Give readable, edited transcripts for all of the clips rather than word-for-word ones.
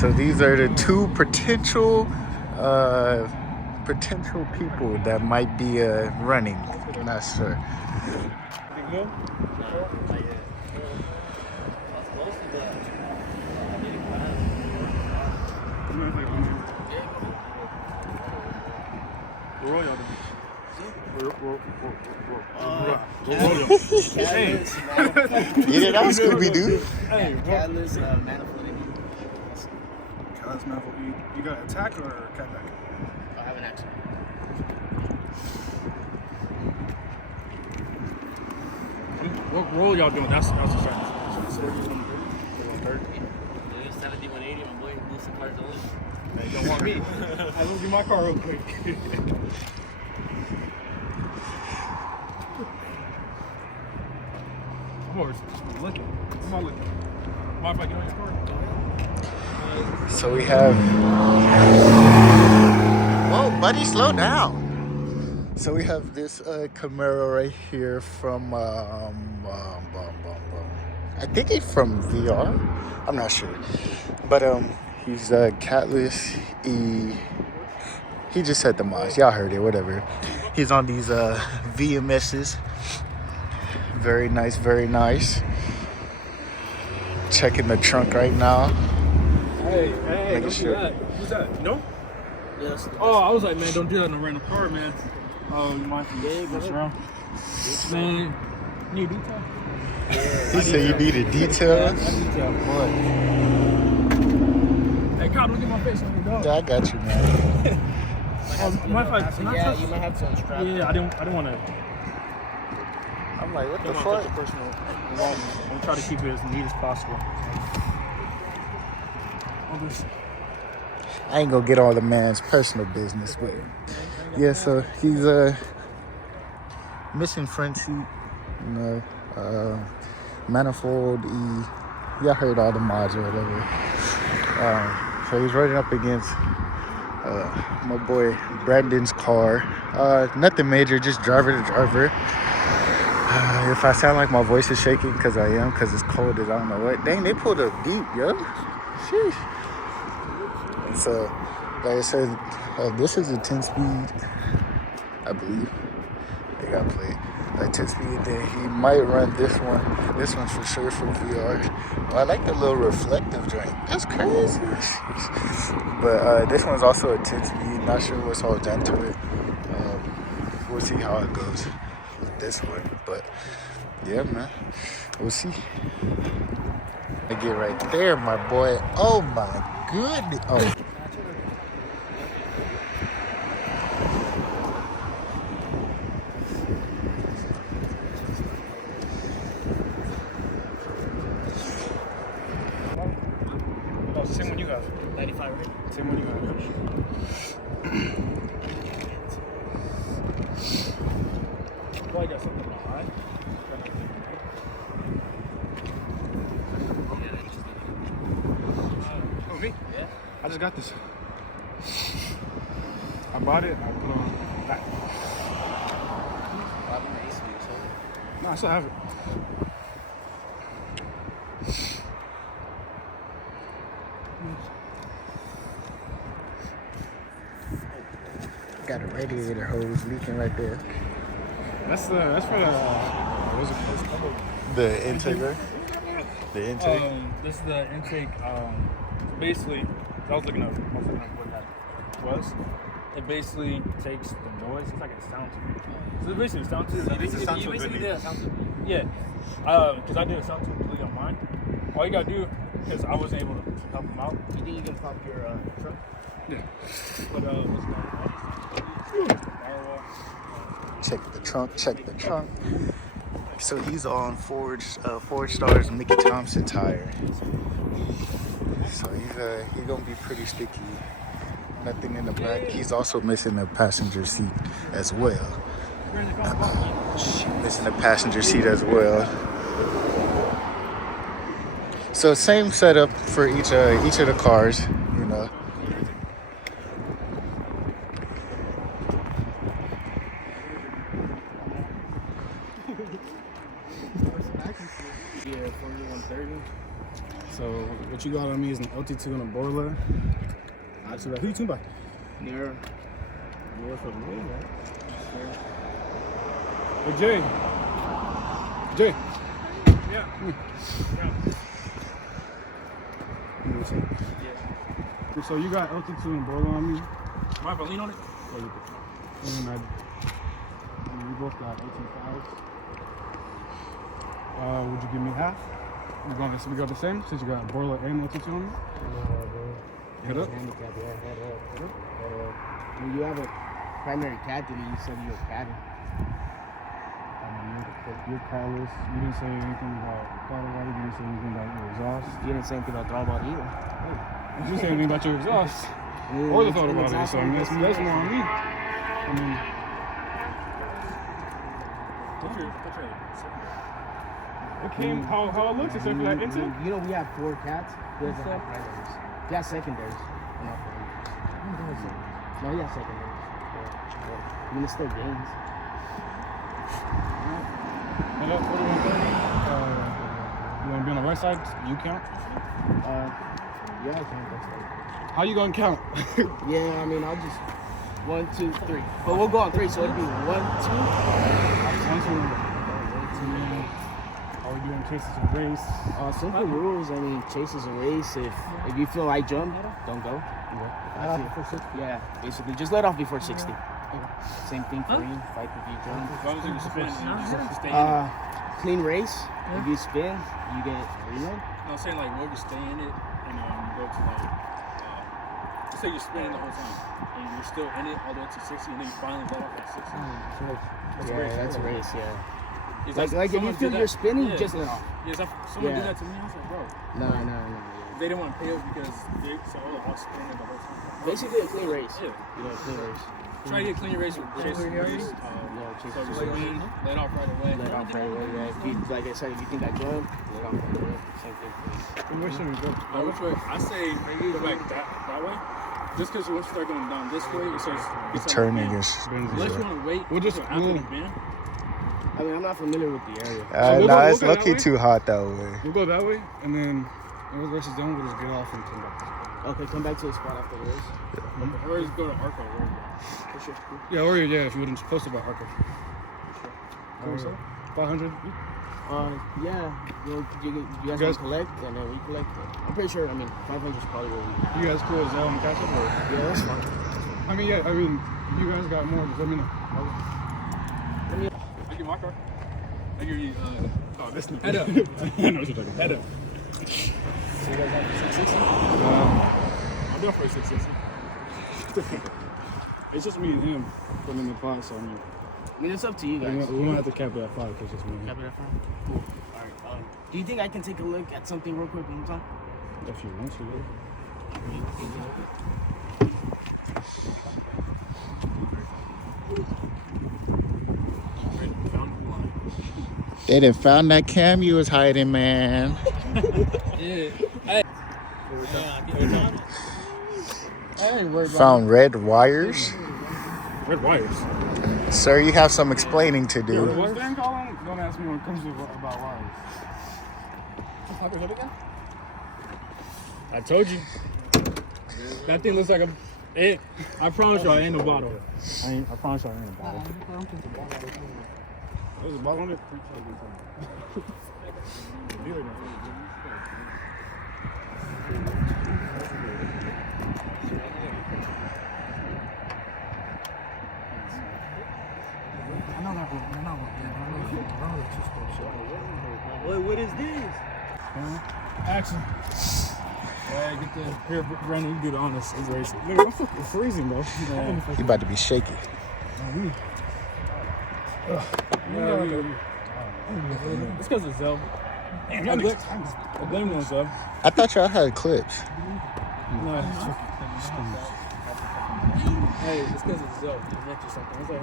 So these are the two potential people that might be running. Not sure. Get it out, Scooby-Doo. Hey, Catalyst, manifold. Catalyst, manifold. You got an attack or a cutback? I have an attack. What roll y'all doing? That's the strategy. 70, 180, my boy. Boosted cars only. Hey, you don't want me. I will do my car real quick. I'm always looking. I'm not looking. Mind if I get on your car? So we have. Whoa, buddy, slow down. So we have this Camaro right here from. I think he's from VR. I'm not sure, but he's Catalyst E. He just said the mods. Y'all heard it. Whatever. He's on these VMSs. Very nice, very nice. Checking the trunk right now. Hey, Making don't sure. do that. Who's that? No? Yes. Oh, I was like, man, don't do that in a random car, man. Oh, you mind if you mess around? Man, you need detail? He said you need a detail. I detail. What? Hey, Kyle, don't get my face on your dog. Yeah, I got you, man. You might have to unstrap. Yeah, I didn't want to. I'm like, what the Don't fuck? put the personal involvement. I'm gonna try to keep it as neat as possible. I ain't gonna get all the man's personal business, but yeah. So he's missing front seat, you know, manifold E. Y'all heard all the mods or whatever. So he's running up against my boy Brandon's car. Nothing major, just driver to driver. If I sound like my voice is shaking, because I am, because it's cold as I don't know what. Dang, they pulled a beep, yo. Sheesh. And so, like I said, this is a 10-speed, I believe. They got played. Like 10-speed, then he might run this one. This one's for sure for VR. Well, I like the little reflective joint. That's crazy. But this one's also a 10-speed. Not sure what's all done to it. We'll see how it goes with this one. But yeah, man, we'll see. I get right there, my boy. Oh my goodness. Oh. Same one you got. 95, right? Same one you got. Well, I got something behind. Oh, me? Yeah. I just got this. I bought it. I put it on back. No, I still have it. Got a radiator hose leaking right there. That's for the what's it called? The intake, right? The intake. This is the intake. Basically, I was looking up what that was. It basically takes the noise. It's like a sound tube. So it's basically a sound tube. You basically did a sound tube. Yeah. Because I did a sound tube completely on mine. All you gotta do, because I wasn't able to help him out. You think you can pop your truck? Yeah. But what's that? Check the trunk. Check the trunk. So he's on Ford Stars Mickey Thompson tire. So he's gonna be pretty sticky. Nothing in the back. He's also missing a passenger seat as well. Missing a passenger seat as well. So same setup for each of the cars, you know. Yeah, 4130. So what you got on me is an LT2 and a Borla. So who you tuned by? You're from me, right? Hey Jay. Jay. Yeah. Yeah. So you got LT2 and Borla on me. Mind if I lean on it? Yeah, you do. And we both got LT5s. Would you give me half? We got the same since you got Borla and LT2 on me? No, bro. Head up? Handicap, yeah, head up. When you have a primary cat, then you said you're a cat. You're carless. You didn't say anything about throttle body. You didn't say anything about your exhaust. You didn't say anything about throttle body either. You didn't say anything about your exhaust. Or the throttle body. So I mean, that's more on me. I mean, it came how it looks except for that intake. You know we have 4 cats. He doesn't have primaries. He has secondaries. Not primaries. No, he has secondaries. I mean, it's still gains. What do you want to do? You want to be on the right side? You count? Yeah, I can. That's right. How you gonna count? Yeah, I mean, I'll just 1, 2, 3. But we'll go on 3, so it'd be 1, 2. 1, 2. Are we doing chases and race? Simple rules. I mean, chases a race. If you feel like jump, don't go. Yeah, basically, just let off before 60. Same thing for you. Fight if you jump. As long as you spin, you just stay in it. Clean race. If you spin, you get reload. No, I'm saying like, what if you stay in it and go to like, let's say you're spinning the whole time and you're still in it all the way to 60 and then you finally let off at 60. That's a race. Yeah. It's Like if you feel you're spinning, yeah. just let off. Yes, someone did that to me. I was like, bro. No. They didn't want to pay us because they said, oh, I'll spin it the whole time. Basically a clean race. Yeah. You know, a clean race. Try to get clean race with chasing race. So just spin, let off right away. Let off right away. Yeah. If you, like I said, if you think I jump, let off right away. Same thing. Where should we go? Which way? I say maybe go back that way. Just because once you start going down this way, it starts Turning bend. is. Unless you want to wait We'll just until after the bend. I mean, I'm not familiar with the area. Nah, we'll it's go that lucky way. too hot that way. We'll go that way, and then when the race is done, we'll just get off and come back. Okay, come back to the spot after the race. Or just go to Arco. For sure. Yeah, or yeah, if you wouldn't post about Arco. 500. Yeah. You guys want to collect, and then we collect. I'm pretty sure. I mean, 500 is probably what we. You guys cool as hell on the catch up? Yeah, that's fine. I mean, yeah. I mean, if you guys got more, just let me know. I give my car. I give you. Oh, this nigga. Head up. I know what you're talking about. Head up. So you guys have 660? I'll be off for 660. It's just me and him putting in the pot, so I mean. I mean, it's up to you guys. We don't have to cap it at 5 because it's me. Cap it at 5? Cool. Alright. Do you think I can take a look at something real quick one time? If you want to, yeah. They done found that cam you was hiding, man. Yeah. Hey. Found red wires. Red wires. Sir, you have some explaining to do. What's the name called? Don't ask me when it comes to about wires. I told you. That thing looks like a. I promise you, I ain't a bottle. I promise you, I ain't a bottle. There's a bottle on it. What is this? Action. Hey, get the. Here, Brandon, you do the honors. It's racing. Nigga, I'm fucking freezing, bro. You about to be shaky. It's because of Zell. I blame it on Zell. I thought y'all had clips. No. Hey, it's because of Zell. He mentioned something. I was like,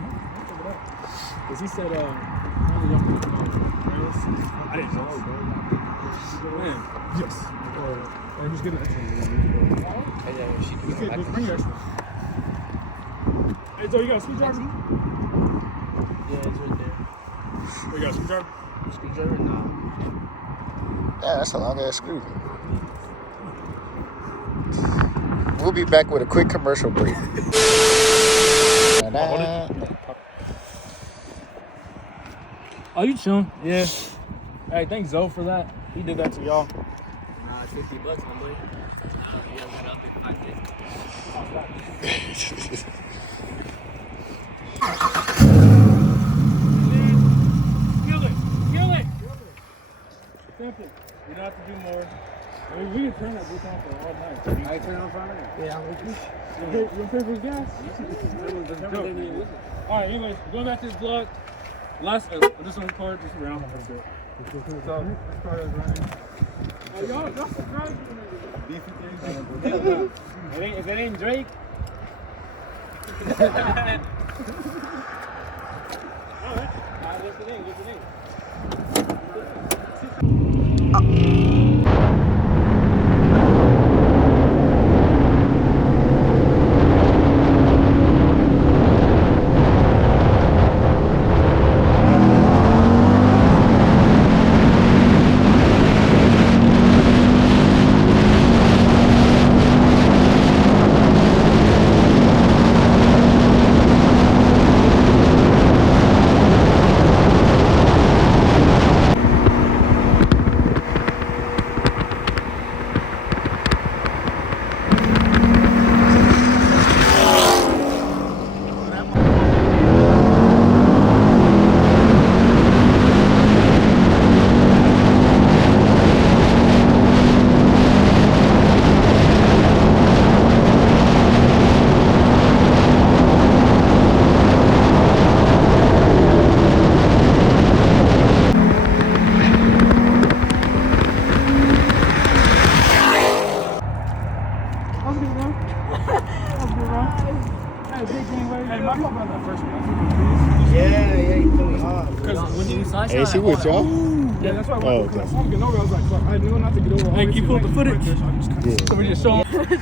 because he said, I didn't know. Man. Yes. Hey, who's getting extra? Bring your extra. Hey, so you got a screwdriver? Yeah, it's right there. You got a screwdriver? Screwdriver? Nah. Yeah, that's a long ass screw. We'll be back with a quick commercial break. Oh, you chilling? Yeah. Hey, thanks Zoe for that. He did that to y'all. Nah, it's $50, my boy. Yeah, we got up in 5 days. Kill it! Kill it! Simple. You don't have to do more. I mean, we can turn that bitch on for all night. I turn it on for a minute. Yeah, I'm with you. You pay for gas? Alright, anyways, going back to this vlog. Last, this one's part, just around a bit. So, this part is running. Oh, y'all subscribe to me. If it ain't Drake. Alright. What's the name? Hey, she with y'all? Yeah, that's why Oh, okay. I was getting over. I was like, fuck, I knew not to get over. Hey, can you pull up the footage? Yeah. So we just show them.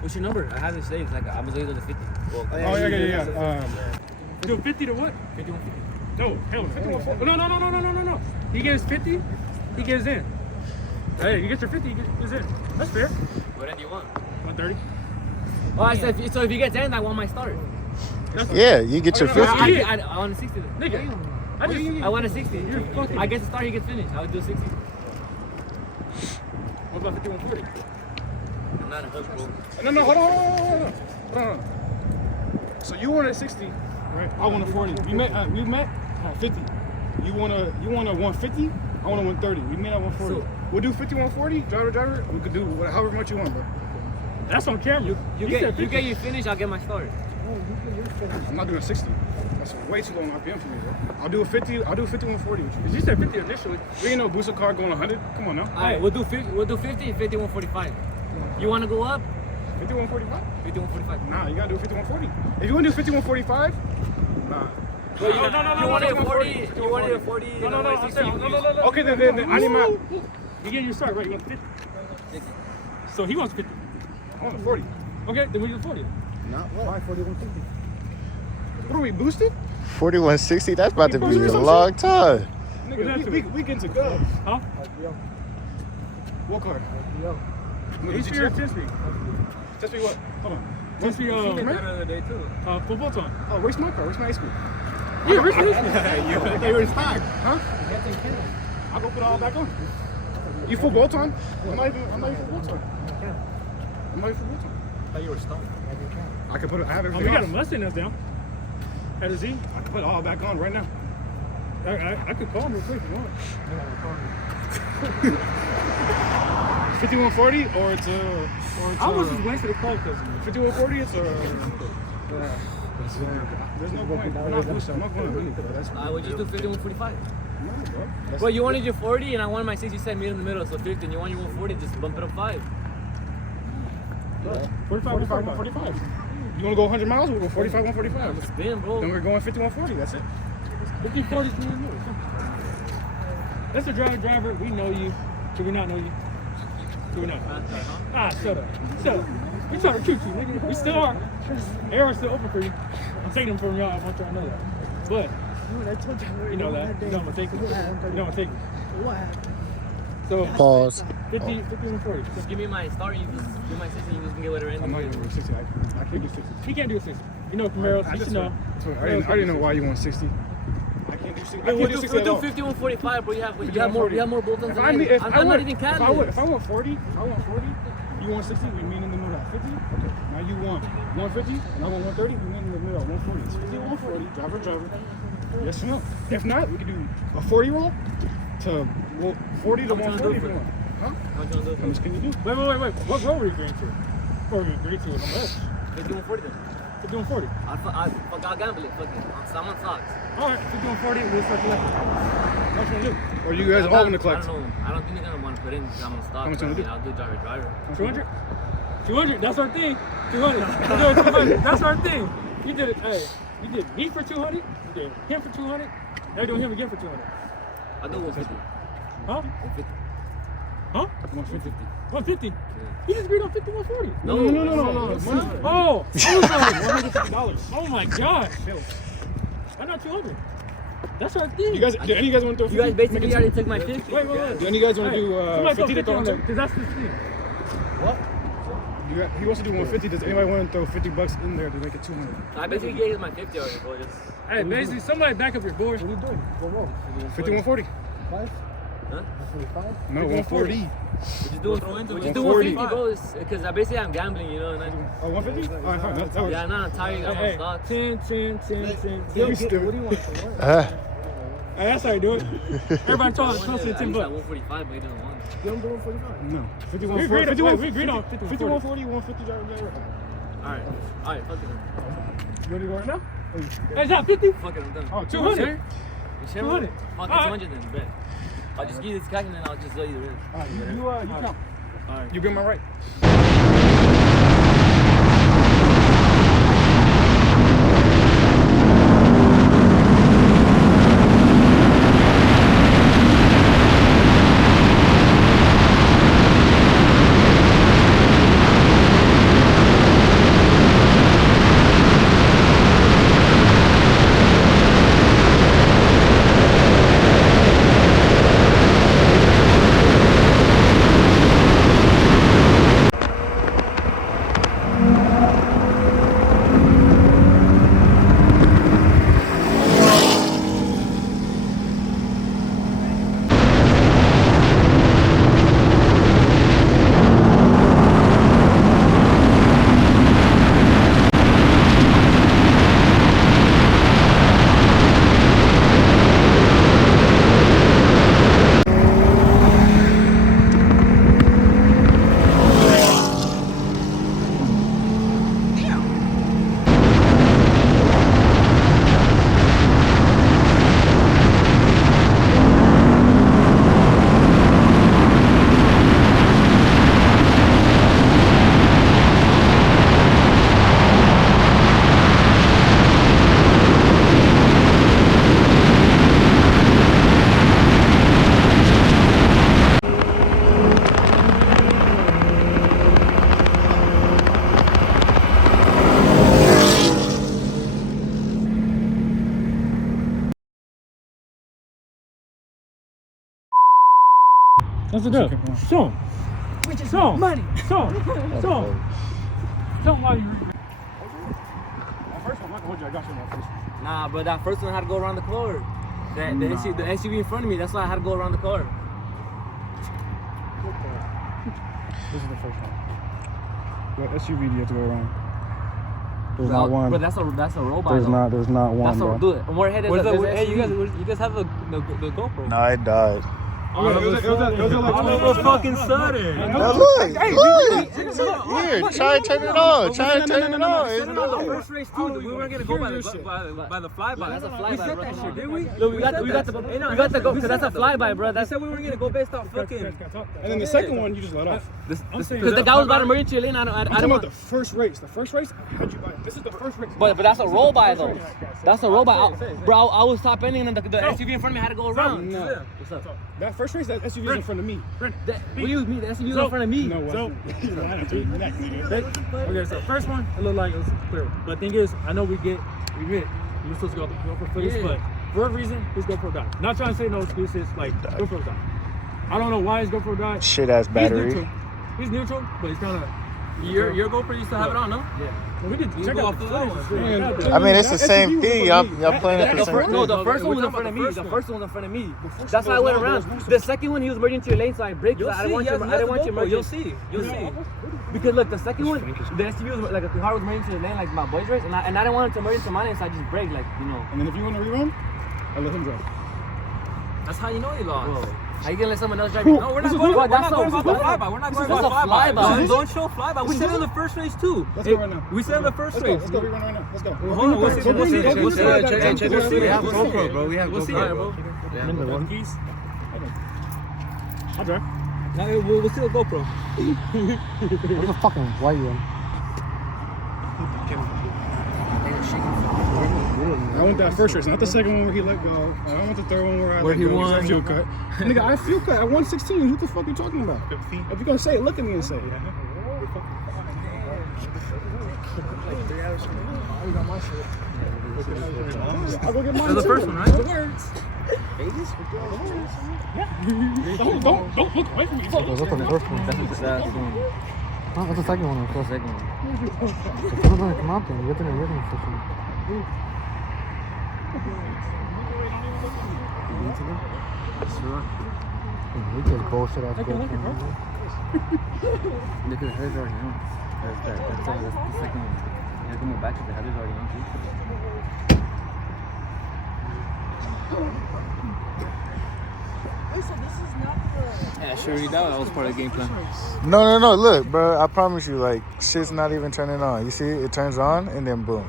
What's your number? I have it saved. Like, I was able to 50. Well, Oh, yeah. Do 50 to what? 5150. No, hell, 51. No. He gets 50, he gets in. Hey, you get your 50, he gets in. That's fair. What end do you want? 130. Oh, I said, so if he gets in, I want my start. Yeah, you get your 50. I want a 60 then. Nigga, I want a 60. You're fucking- I guess the start, he gets finished. I would do a 60. What about 5140? I'm not a hook, bro. No, hold on. So you want a 60, right? I want a 40. We met at 50. You want a 150? I want a 130. We met at 140. So- We'll do 50, 140, driver. We could do however much you want, bro. That's on camera. You get your finish, I'll get my start. I'm not doing 60. That's way too low on RPM for me, bro. I'll do a 50, 140 with you. You said 50 initially. We ain't no booster car going 100. Come on now. All right, we'll do 50 and 5145. You want to go up? 5145? 5145. Nah, you gotta do 5140. If you wanna do 5145, nah. You want it at 40? You want it at 40? No. Okay, then I need my. You get your start, right? You want 50. So he wants 50. I want a 40. Okay, then we do 40. Not what? 4150. What are we boosted? 4160, that's about to be a long time. Nigga, we getting to go. Huh? What car? It's your 10 speed. 10 speed what? Hold on. 10 speed, full bolt on. Oh, where's my car? Where's my speed? Yeah, where's this? They were stock. Huh? I'll go put it all back on. You full bolt on? I'm not even full bolt on. I'm not even full bolt on. I thought you were stuck. I can put it, I have Oh, everything we got a off. Mustang that's down. At a Z. I can put it all back on right now. I could call him real quick if you want. 5140 or it's I was just waiting for the call because 5140 it's there's no point. I'm not boosted. I'm not going to leave. I would just do 5145. No, bro. Well, you wanted your 40 and I wanted my 60. You said meet in the middle, so 50. And you want your 140, just bump it up 5. 45, 145. You want to go 100 miles? We'll go 45, 145. Let's spin, bro. Then we're going 5140. That's it. 50-40 is in the middle. That's a driver. We know you. Do we not know you? Do we not? Shut up. We trying to recruit you, nigga. We still are. Air's still open for you. I'm taking them from y'all. I want y'all to know that. But You know that. You know I'm gonna take it. You know I'm gonna take it. So Pause. 50 and 40. Just give me my start. You just give my 60. You just can get whatever. I'm not gonna do 60. I can't do 60. He can't do 60. You know Camaro. You should know. I already know why you want 60. I can't do 60. I can't do 60 at We'll all. do 5145, but you have more bolts than I'm not even counting. If I want 40, you want 60, we meet in the middle at 50. Okay. Now you want 150, and I want 130, we meet in the middle at 140. It's 50 140, driver. Yes or no? If not, we could do a 40 roll to 40 to 140 if you want. Huh? How much How much can you do? Wait. What roll were you agreeing to? What were you agreeing to? How much? 5140 then. 5140. I'll gamble it. Fuck it. I'm on socks. Alright, 5140, we'll start collecting. What you gonna do? Or you guys all gonna collect? I don't know. I don't think they're gonna want to put in because I'm on stock. How much you gonna do? I'll do driver. 200? 200, that's our thing. 200. That's our thing. You did it, hey. You did me for 200, you did him for 200, now you're doing him again for 200. I'll do 150. Huh? 150. Huh? 150. 150? Yeah. You just agreed on 50, 140. No. Oh, $150. Oh my gosh. I got 200. That's our thing. Do any of you guys want to throw 50? You guys basically already took my 50. Wait. Do any of you guys want to do 50 to throw on there? Because that's the thing. What? He wants to do 150. Does anybody want to throw $50 in there to make it 200? I basically gave you my 50 already, bro. Just... Hey, basically, somebody back up your board. What are you doing? Go roll. 50, 140. 5? Huh? 145? No, 140. Just do 150, 140. bro. Because basically I'm gambling, you know. And Oh, 150? Alright, fine. That works. yeah, I'm tired. I'm on stock. 10. You stupid. What do you want for what? Hey, that's how you do it. Everybody talking close to the 10 At bucks. 145, but he doesn't want it. You don't do 145? No. 50, We agreed 140. we agreed on 50, 50, 140, 150 driver. Alright, fuck it. You ready to go right now? Hey, is that 50? Fuck it, I'm done. Oh, 200. 200. 200. Fuck it, 200 then, bet. I'll just give you this cash and then I'll just tell you the rest. Alright, you count. Alright. You be on my right. That's it up. Show him. Show him. Money. Show him. Show him. Show him why you That first one, I'm not gonna hold you. I got you on that first one. Nah, but that first one had to go around the car. The SUV in front of me, that's why I had to go around the car. This is the first one. What SUV do you have to go around? There's not one. But that's a robot. There's not one. That's a bro. dude. More head is Hey, you guys have the GoPro. No, it died. It was like fucking sudden. Now look, here, try to turn it on. Try to turn it on. It's The good. first race too. We weren't gonna go by the flyby. That's a flyby, bro. Shit, did we? No, we got to go because that's a flyby, bro. That's. said we weren't gonna go based off fucking. And then the second one, you just let off. Because the guy was about to emergency lane. I I'm talking don't about want. the first race. The first race, I had you by. This is the first race. But that's a roll by though. That's a roll by. Bro, I was top ending and the SUV in front of me had to go around. No. What's up? That first race, that SUV is in front of me. What do you mean? The SUV was in front of me. No, it wasn't. Okay, so first one, it looked like it was clear. But thing is, I know we were supposed to go for this, Yeah. but For whatever reason, his GoPro died. Not trying to say no excuses, like, GoPro died. I don't know why his GoPro died. Shit ass battery. He's neutral, but he's kind of... Your GoPro used to have it on, no? Yeah. Well, we did You check go out off the the other footage. one. I mean, it's the same thing. Y'all playing at the same time. No, the first one was in front of me. The first one was in front of me. That's why I went around. The second one, he was merging into your lane, so I braked. I didn't want you merging. You'll see. Because look, the second one, the SUV was like the car was merging into the lane like my boys race, and I didn't want him to merge into my lane, so I just braked, like, you know. And then if you want to rerun, I let him drive. That's how you know he lost. Whoa. How you gonna let someone else drive you? No, we're not going by flyby. We're not going by flyby. Don't show flyby. We said it in the first race too. Let's go right now. We said in the first race. Let's go rerun right now. Let's go. Hold on, we'll see. We have GoPro, bro. We have GoPro, bro. Number one. Keys. I'll drive. We'll see the GoPro. What's the fucking white one? I went that first race, not the second one where he let go. I went the third one where I let he go. won. I fuel cut. Nigga, I fuel cut at 116. What the fuck are you talking about? 15. If you're gonna say it, look at me and say it. I'll go get mine. That's the first one, right? Don't look away from me. Was that the first one? That's the last one. No, that's the second one. Of course. Second one. The first one come out then. You're gonna the first one. We just bullshit ass GoPro. Look at the headers already on. That's the second one. You have to move back to the headers already on too. Yeah, sure, that was part of the game plan. No. Look, bro. I promise you, like, shit's not even turning on. You see, it turns on and then boom.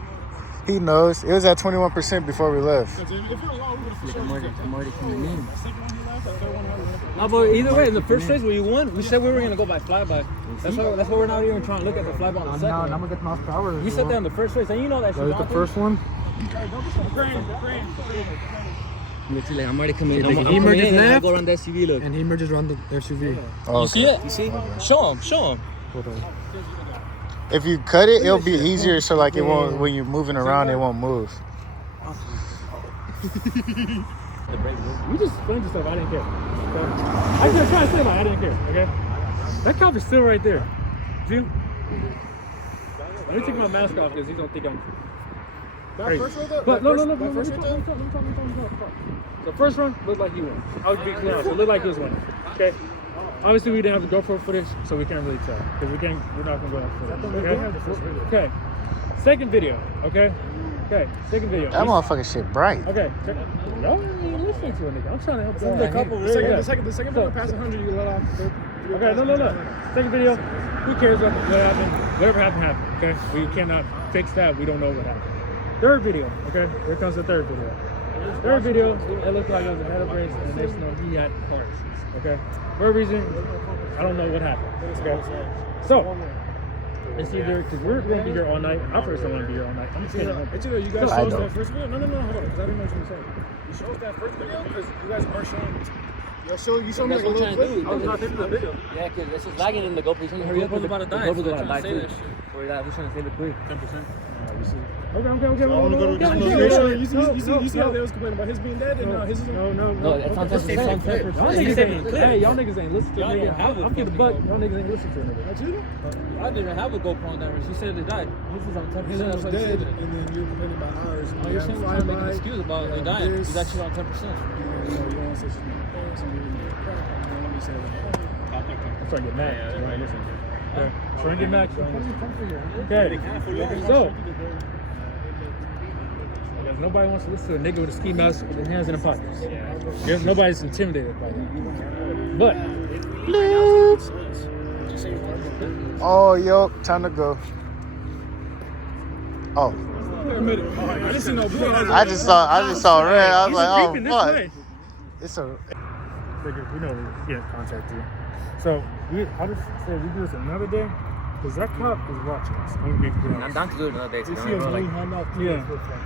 He knows. It was at 21% before we left. I'm already coming in. No, but either way, in the first race where you won, we said we were gonna go by flyby. That's why we're not even trying to look at the flyby on the second. I'm gonna get miles per hour. We said that in the first race, and you know that shit. That was the first one. Literally, I'm already coming in. He merges left. Go around the SUV, look. And he merges around the SUV. Oh, You see it? You see? Show him. Hold on. if you cut it, it'll be easier. So like it won't, when you're moving around, it won't move. We just explained stuff. I didn't care. I just trying to say I didn't care. Okay. That cop is still right there. See? Let me take my mask off because he's gonna think I'm crazy. But no. The first run looked like he won. I was being clear. So it looked like he was winning. Okay. Obviously, we didn't have the GoPro footage, so we can't really tell because we're not gonna go out footage. Okay. Second video. Okay. Second video. That motherfucking shit bright. Okay. Y'all ain't listening to a nigga. I'm trying to help you. The second video past 100, you let off. Okay, no. Second video. Who cares what happened? Whatever happened. Okay. We cannot fix that. We don't know what happened. Third video. Okay. Here comes the third video. Third video. It looked like it was a head of race, and they know he had car issues. Okay. For a reason, I don't know what happened. Okay. So. It's either because we're going to be here all night. I personally want to be here all night. I'm just kidding. It's either you guys show us that first video. No, hold on, because I didn't know what you were saying. You show us that first video because you guys aren't showing it. You show me like a little clip. I was not taking the video. Yeah, because it's just lagging in the GoPro. He's trying to hurry up. The GoPro's about to die. The GoPro's about to die too. We're trying to save it quick. 10%. Okay. You see how they was complaining about his being dead and now his is No, it's on 10%. Hey, y'all niggas ain't listen to a nigga. I'm getting the buck. Y'all niggas ain't listen to a nigga. I didn't have a GoPro on that race. He said it died. This is on 10%. his was dead, and then you're complaining about ours. You're saying we're trying to make an excuse about it dying. He's actually on 10%. You don't want to say something. Let me say that. I'm starting to get mad. You ain't listening. Starting to get mad. Okay. So. Because nobody wants to listen to a nigga with a ski mask with his hands in the pockets. Because nobody's intimidated by that. But. Oh, yo, time to go. Oh. I just saw red. I was like, oh, fuck. It's a. We know we can't contact you. So, I just said we do this another day. Because that cop is watching us. I'm down to do it another day. Yeah.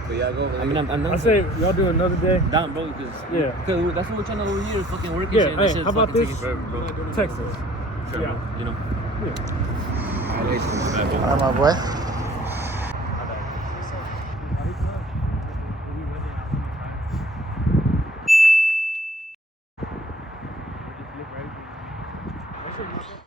But yeah, go over there. I'm I say y'all do another day. down, bro. Because that's what we're trying to over here is fucking working. Yeah, hey, how about this? Text us. Sure, Yeah. you know. All right, my boy.